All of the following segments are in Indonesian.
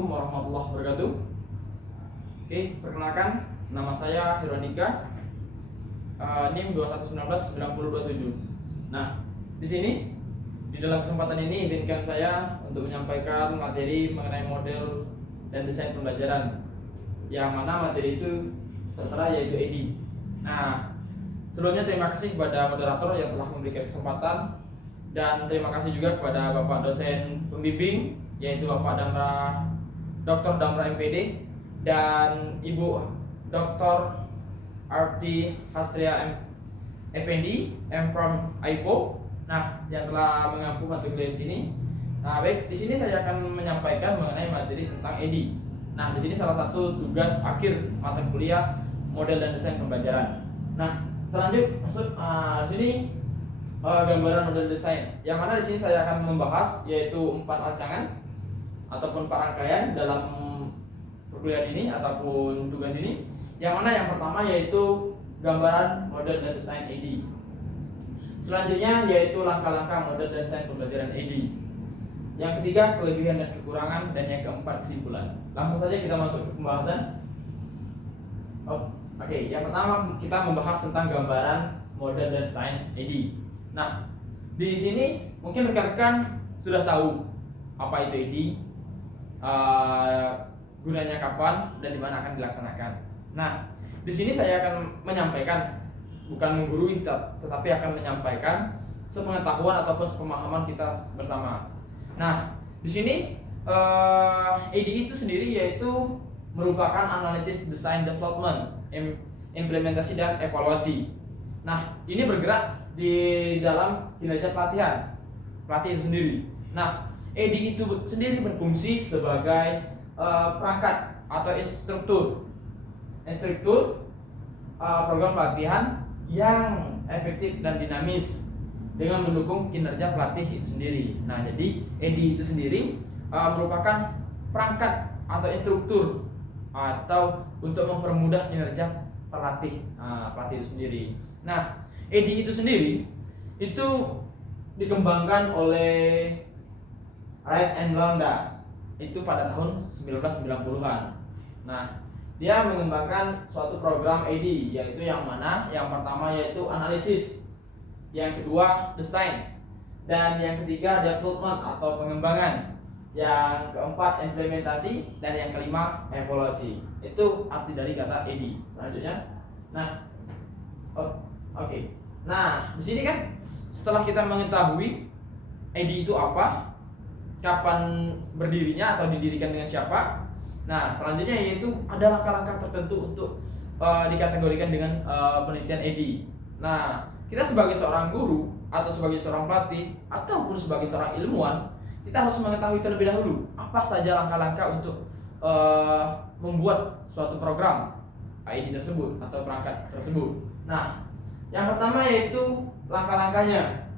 Assalamualaikum warahmatullahi wabarakatuh. Oke, perkenalkan, nama saya Hironika, NIM 21199027. Nah, di sini di dalam kesempatan ini izinkan saya untuk menyampaikan materi mengenai model dan desain pembelajaran, yang mana materi itu tertera yaitu EDI. Nah, sebelumnya terima kasih kepada moderator yang telah memberikan kesempatan, dan terima kasih juga kepada Bapak dosen pembimbing yaitu Bapak Dr. Damra MPD dan Ibu Dr. Arti Hastria Effendi from IFO. Nah, yang telah mengampu materi kuliah di sini. Nah, baik, di sini saya akan menyampaikan mengenai materi tentang EDI. Nah, di sini salah satu tugas akhir mata kuliah model dan desain pembelajaran. Nah, selanjut masuk di sini gambaran model desain. Yang mana di sini saya akan membahas yaitu 4 rancangan ataupun 4 rangkaian dalam perkuliahan ini ataupun tugas ini. Yang mana yang pertama yaitu gambaran model dan desain EDI. Selanjutnya yaitu langkah-langkah model dan desain pembelajaran EDI. Yang ketiga kelebihan dan kekurangan, dan yang keempat kesimpulan. Langsung saja kita masuk ke pembahasan. Oke, yang pertama kita membahas tentang gambaran model dan desain EDI. Nah, di sini mungkin rekan-rekan sudah tahu apa itu EDI, gunanya kapan, dan di mana akan dilaksanakan. Nah, di sini saya akan menyampaikan, bukan menggurui, tetapi akan menyampaikan sepengetahuan ataupun sepemahaman kita bersama. Nah, di sini EDI itu sendiri yaitu merupakan analisis design development, implementasi dan evaluasi. Nah, ini bergerak di dalam kinerja pelatih itu sendiri. Nah, EDI itu sendiri berfungsi sebagai perangkat atau instruktur program pelatihan yang efektif dan dinamis dengan mendukung kinerja pelatih itu sendiri. Nah, jadi EDI itu sendiri merupakan perangkat atau instruktur atau untuk mempermudah kinerja pelatih itu sendiri. Nah, EDI itu sendiri itu dikembangkan oleh Rice and Landa itu pada tahun 1990-an. Nah, dia mengembangkan suatu program EDI, yaitu yang mana yang pertama yaitu analisis, yang kedua desain, dan yang ketiga development atau pengembangan, yang keempat implementasi, dan yang kelima evaluasi. Itu arti dari kata EDI. Selanjutnya, nah, oke. Nah, di sini kan setelah kita mengetahui EDI itu apa, kapan berdirinya atau didirikan dengan siapa. Nah, selanjutnya yaitu ada langkah-langkah tertentu untuk dikategorikan dengan penelitian EDI. Nah, kita sebagai seorang guru atau sebagai seorang pelatih ataupun sebagai seorang ilmuwan, kita harus mengetahui terlebih dahulu apa saja langkah-langkah untuk membuat suatu program EDI tersebut atau perangkat tersebut. Nah, yang pertama yaitu langkah-langkahnya.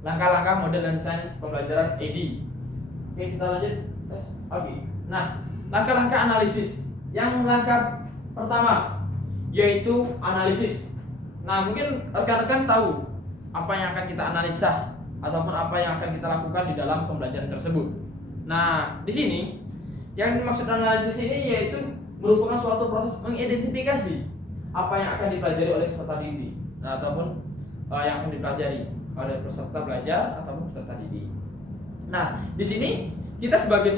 Langkah-langkah model dan desain pembelajaran EDI. Oke, kita lanjut. Oke. Nah, langkah-langkah analisis. Yang langkah pertama yaitu analisis. Nah, mungkin rekan-rekan tahu apa yang akan kita analisa ataupun apa yang akan kita lakukan di dalam pembelajaran tersebut. Nah, di sini yang dimaksud analisis ini yaitu merupakan suatu proses mengidentifikasi apa yang akan dipelajari oleh peserta didik, ataupun yang akan dipelajari oleh peserta belajar ataupun peserta didik. Nah, di sini kita sebagai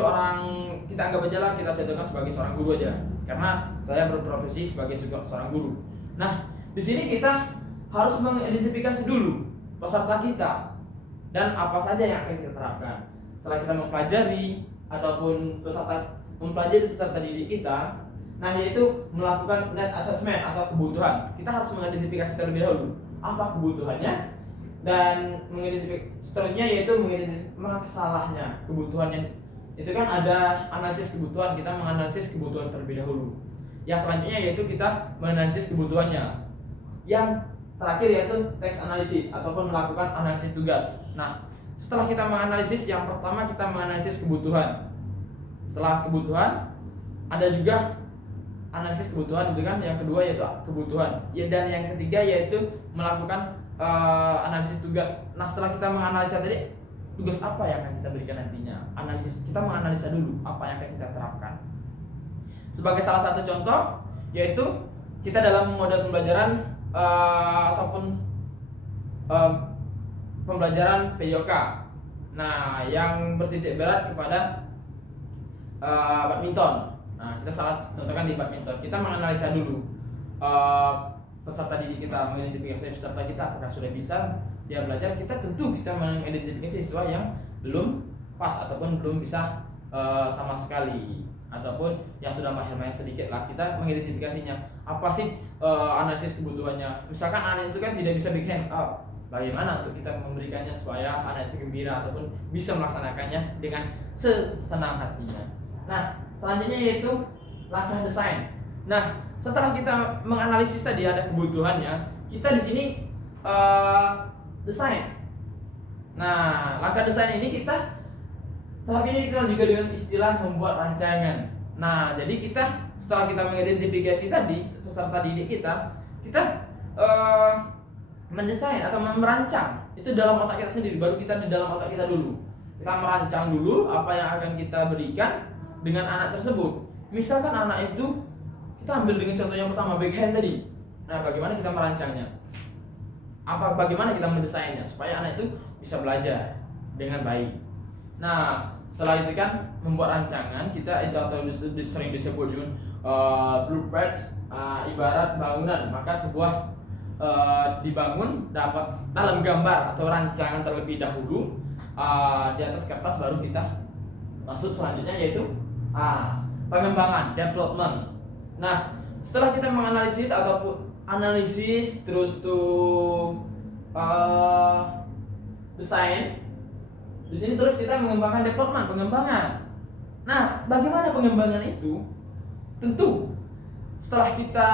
kita anggap aja lah, kita contohkan sebagai seorang guru aja, karena saya berprofesi sebagai seorang guru. Nah, di sini kita harus mengidentifikasi dulu peserta kita dan apa saja yang akan kita terapkan. Setelah kita mempelajari ataupun mempelajari peserta didik kita, nah yaitu melakukan need assessment atau kebutuhan. Kita harus mengidentifikasi terlebih dahulu apa kebutuhannya, dan seterusnya yaitu mengidentifikasi masalahnya, kebutuhannya. Itu kan ada analisis kebutuhan, kita menganalisis kebutuhan terlebih dahulu. Yang selanjutnya yaitu kita menganalisis kebutuhannya. Yang terakhir yaitu teks analisis ataupun melakukan analisis tugas. Nah, setelah kita menganalisis, yang pertama kita menganalisis kebutuhan. Setelah kebutuhan ada juga analisis kebutuhan, gitu kan. Yang kedua yaitu kebutuhan. Ya, dan yang ketiga yaitu melakukan analisis tugas. Nah, setelah kita menganalisa tadi, tugas apa yang akan kita berikan nantinya. Analisis, kita menganalisa dulu apa yang akan kita terapkan. Sebagai salah satu contoh, yaitu kita dalam model pembelajaran ataupun pembelajaran PJOK. Nah, yang bertitik berat kepada badminton. Nah, kita salah contohkan di badminton. Kita menganalisa dulu peserta didik kita, mengidentifikasi peserta kita apakah sudah bisa dia belajar. Kita tentu kita mengidentifikasi siswa yang belum pas ataupun belum bisa sama sekali, ataupun yang sudah mahir-mahir sedikit lah, kita mengidentifikasinya. Apa sih analisis kebutuhannya? Misalkan anak itu kan tidak bisa bikin up, bagaimana untuk kita memberikannya supaya anak itu gembira ataupun bisa melaksanakannya dengan sesenang hatinya. Nah, selanjutnya yaitu langkah desain. Nah, setelah kita menganalisis tadi ada kebutuhannya, kita di sini desain. Nah, langkah desain ini tahap ini dikenal juga dengan istilah membuat rancangan. Nah, jadi kita setelah kita mengidentifikasi tadi peserta didik kita mendesain atau merancang itu dalam otak kita sendiri. Baru kita di dalam otak kita dulu. Kita merancang dulu apa yang akan kita berikan dengan anak tersebut. Misalkan anak itu, kita ambil dengan contoh yang pertama, backhand tadi. Nah, bagaimana kita merancangnya? Bagaimana kita mendesainnya supaya anak itu bisa belajar dengan baik. Nah, setelah itu kan membuat rancangan, kita itu atau sering disebut juga blueprint, ibarat bangunan. Maka sebuah dibangun dapat dalam gambar atau rancangan terlebih dahulu, di atas kertas, baru kita masuk selanjutnya yaitu pengembangan, development. Nah, setelah kita menganalisis ataupun analisis terus tuh desain, di sini terus kita mengembangkan development, pengembangan. Nah, bagaimana pengembangan itu? Tentu setelah kita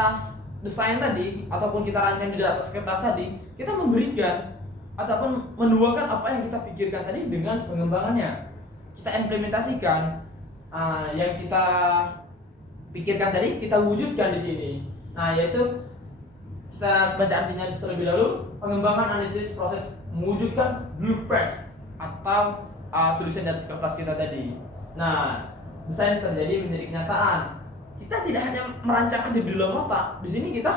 desain tadi ataupun kita rancang di atas kertas tadi, kita memberikan ataupun menuangkan apa yang kita pikirkan tadi dengan pengembangannya. Kita implementasikan yang kita pikirkan tadi, kita wujudkan di sini. Nah, yaitu kita baca artinya terlebih dahulu. Pengembangan, analisis, proses mewujudkan blueprint atau tulisan di atas kertas kita tadi. Nah, desain terjadi menjadi kenyataan. Kita tidak hanya merancang aja di dalam otak. Di sini kita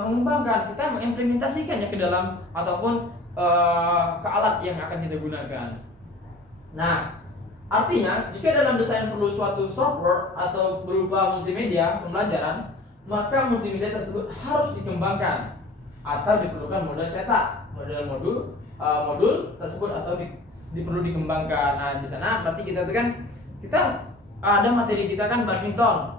mengembangkan, kita mengimplementasikannya ke dalam ataupun ke alat yang akan kita gunakan. Nah, artinya jika dalam desain perlu suatu software atau berupa multimedia pembelajaran, maka multimedia tersebut harus dikembangkan atau diperlukan model cetak, modul tersebut atau perlu dikembangkan. Nah, di sana berarti kita ada materi kita kan badminton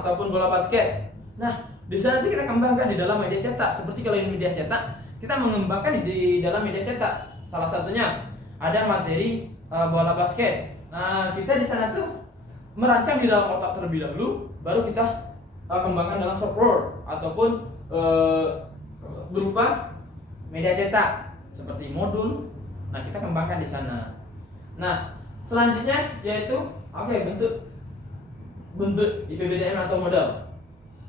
ataupun bola basket. Nah, di sana kita kembangkan di dalam media cetak. Seperti kalau ini media cetak, kita mengembangkan di dalam media cetak. Salah satunya ada materi bola basket. Nah, kita di sana tuh merancang di dalam otak terlebih dahulu, baru kita kembangkan dalam software ataupun berupa media cetak seperti modul. Nah, kita kembangkan di sana. Nah, selanjutnya yaitu bentuk IPBDM atau model.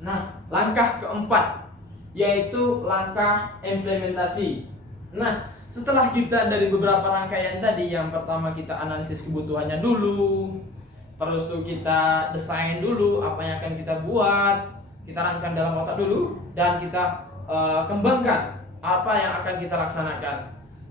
Nah, langkah keempat yaitu langkah implementasi. Nah, setelah kita dari beberapa rangkaian tadi, yang pertama kita analisis kebutuhannya dulu, terus tuh kita desain dulu apa yang akan kita buat, kita rancang dalam otak dulu, dan kita kembangkan apa yang akan kita laksanakan.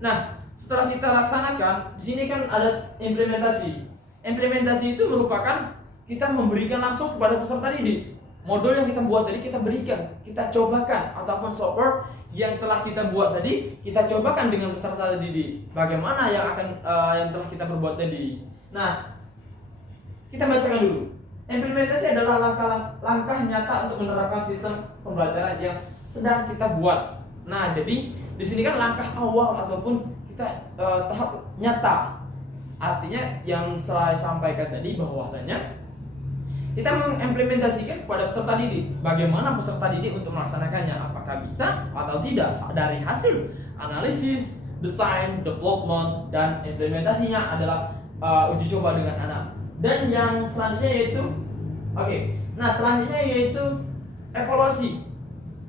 Nah, setelah kita laksanakan, di sini kan ada implementasi. Implementasi itu merupakan kita memberikan langsung kepada peserta didik. Modul yang kita buat tadi kita berikan, kita cobakan, ataupun software yang telah kita buat tadi kita cobakan dengan peserta didik. Bagaimana yang telah kita perbuat tadi. Nah, kita bacakan dulu. Implementasi adalah langkah nyata untuk menerapkan sistem pembelajaran yang sedang kita buat. Nah, jadi di sini kan langkah awal ataupun kita tahap nyata. Artinya yang saya sampaikan tadi bahwasanya kita mengimplementasikan kepada peserta didik. Bagaimana peserta didik untuk melaksanakannya? Apakah bisa atau tidak? Dari hasil analisis, desain, development, dan implementasinya adalah uji coba dengan anak. Dan yang selanjutnya yaitu selanjutnya yaitu evaluasi.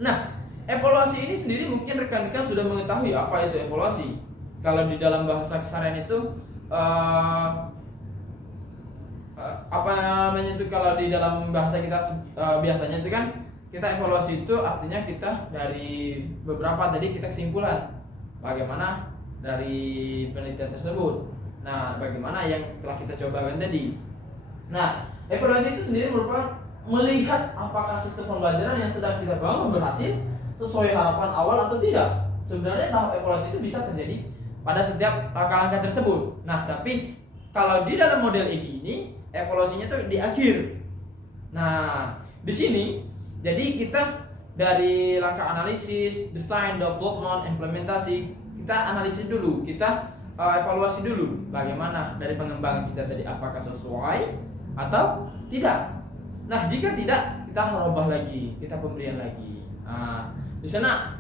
Nah, evaluasi ini sendiri mungkin rekan-rekan sudah mengetahui apa itu evaluasi. kalau di dalam bahasa keseharian itu apa namanya itu, kalau di dalam bahasa kita biasanya itu kan kita evaluasi itu artinya kita dari beberapa tadi kita kesimpulan bagaimana dari penelitian tersebut. Nah, bagaimana yang telah kita cobakan tadi. Nah, evaluasi itu sendiri merupakan melihat apakah sistem pembelajaran yang sedang kita bangun berhasil sesuai harapan awal atau tidak. Sebenarnya tahap evaluasi itu bisa terjadi pada setiap langkah-langkah tersebut. Nah, tapi kalau di dalam model ini evaluasinya itu di akhir. Nah, di sini jadi kita dari langkah analisis, desain, development, implementasi, kita analisis dulu, kita evaluasi dulu bagaimana dari pengembangan kita tadi, apakah sesuai atau tidak. Nah, jika tidak, kita rubah lagi, kita pemberian lagi. Nah, di sana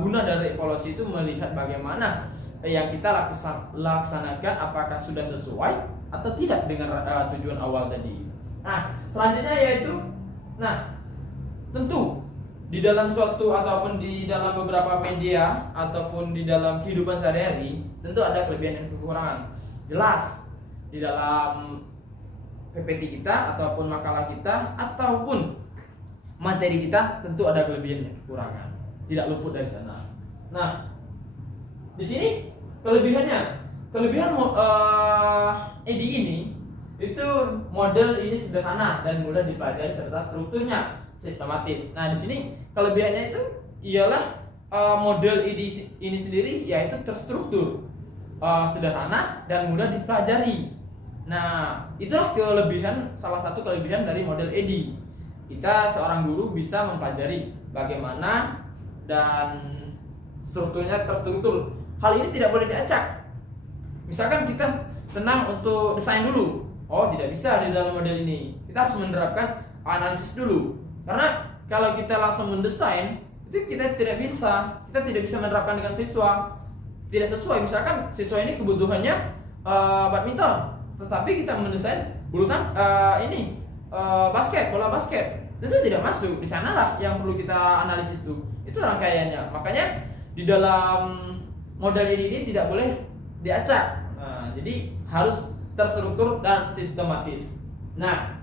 guna dari evaluasi itu melihat bagaimana yang kita laksanakan apakah sudah sesuai atau tidak dengan tujuan awal tadi. Nah, selanjutnya yaitu, tentu di dalam suatu ataupun di dalam beberapa media ataupun di dalam kehidupan sehari-hari tentu ada kelebihan dan kekurangan. Jelas di dalam PPT kita ataupun makalah kita ataupun materi kita tentu ada kelebihan dan kekurangan. Tidak luput dari sana. Nah, di sini kelebihan EDI ini itu model ini sederhana dan mudah dipelajari serta strukturnya sistematis. Nah, di sini kelebihannya itu ialah model ini sendiri yaitu terstruktur, sederhana dan mudah dipelajari. Nah, itulah salah satu kelebihan dari model EDI. Kita seorang guru bisa mempelajari bagaimana dan strukturnya terstruktur. Hal ini tidak boleh diacak. Misalkan kita senang untuk desain dulu, tidak bisa di dalam model ini. Kita harus menerapkan analisis dulu. Karena kalau kita langsung mendesain, itu kita tidak bisa menerapkan dengan siswa. Tidak sesuai. Misalkan siswa ini kebutuhannya badminton, tetapi kita mendesain bola basket. Tentu tidak masuk. Di sanalah yang perlu kita analisis itu. Itu rangkaiannya. Makanya di dalam model ini tidak boleh diacak. Nah, jadi harus terstruktur dan sistematis. Nah,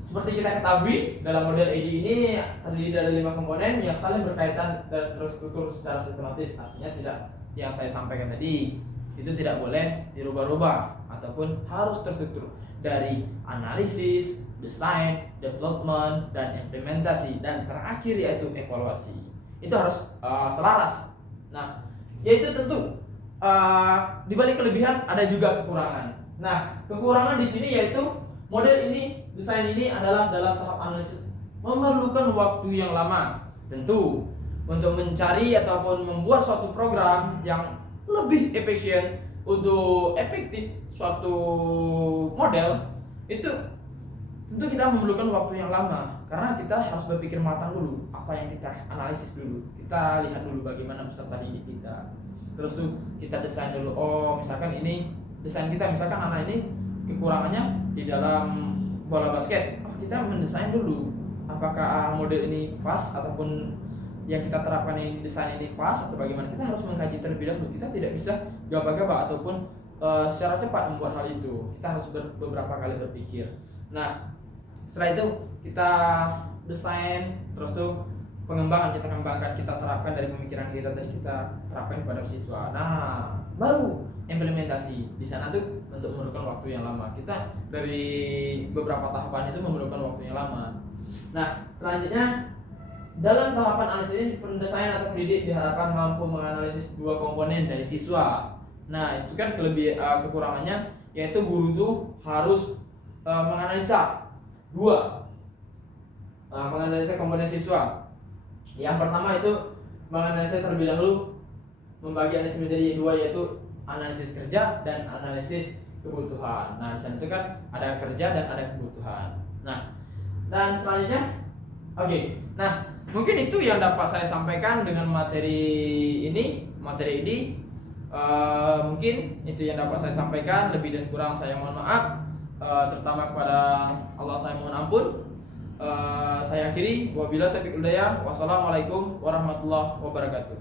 seperti kita ketahui, dalam model EDI ini terdiri dari 5 komponen yang saling berkaitan dan terstruktur secara sistematis. Artinya tidak, yang saya sampaikan tadi itu tidak boleh dirubah-rubah ataupun harus terstruktur dari analisis, desain, development, dan implementasi, dan terakhir yaitu evaluasi. Itu harus selaras. Nah, yaitu tentu di balik kelebihan ada juga kekurangan. Nah, kekurangan di sini yaitu model ini, desain ini adalah dalam tahap analisis memerlukan waktu yang lama. Tentu untuk mencari ataupun membuat suatu program yang lebih efisien untuk efektif suatu model itu tentu kita memerlukan waktu yang lama, karena kita harus berpikir matang dulu apa yang kita analisis dulu. Kita lihat dulu bagaimana peserta didik kita. Terus tuh kita desain dulu. Misalkan ini desain kita, misalkan anak ini kekurangannya di dalam bola basket. Kita mendesain dulu apakah model ini pas ataupun yang kita terapkan ini desain ini pas atau bagaimana. Kita harus mengkaji terlebih dahulu. Kita tidak bisa gabah-gabah ataupun secara cepat membuat hal itu. Kita harus beberapa kali berpikir. Nah, setelah itu kita desain, terus tuh pengembangan kita kembangkan, kita terapkan dari pemikiran kita tadi, kita terapkan kepada siswa. Nah, baru implementasi. Di sana tuh untuk memerlukan waktu yang lama. Kita dari beberapa tahapan itu memerlukan waktu yang lama. Nah, selanjutnya dalam tahapan analisis ini, pendesain atau pendidik diharapkan mampu menganalisis 2 komponen dari siswa. Nah, itu kan kekurangannya, yaitu guru tuh harus menganalisa 2 menganalisa komponen siswa. Yang pertama itu menganalisa terlebih dahulu, membagi analisis menjadi 2, yaitu analisis kerja dan analisis kebutuhan. Nah, di sana itu kan ada kerja dan ada kebutuhan. Nah, dan selanjutnya nah, mungkin itu yang dapat saya sampaikan dengan materi ini, materi ini. Mungkin itu yang dapat saya sampaikan. Lebih dan kurang saya mohon maaf. Terutama kepada Allah saya mohon ampun. Saya akhiri, wabillahi taufiq wal hidayah. Wassalamualaikum warahmatullahi wabarakatuh.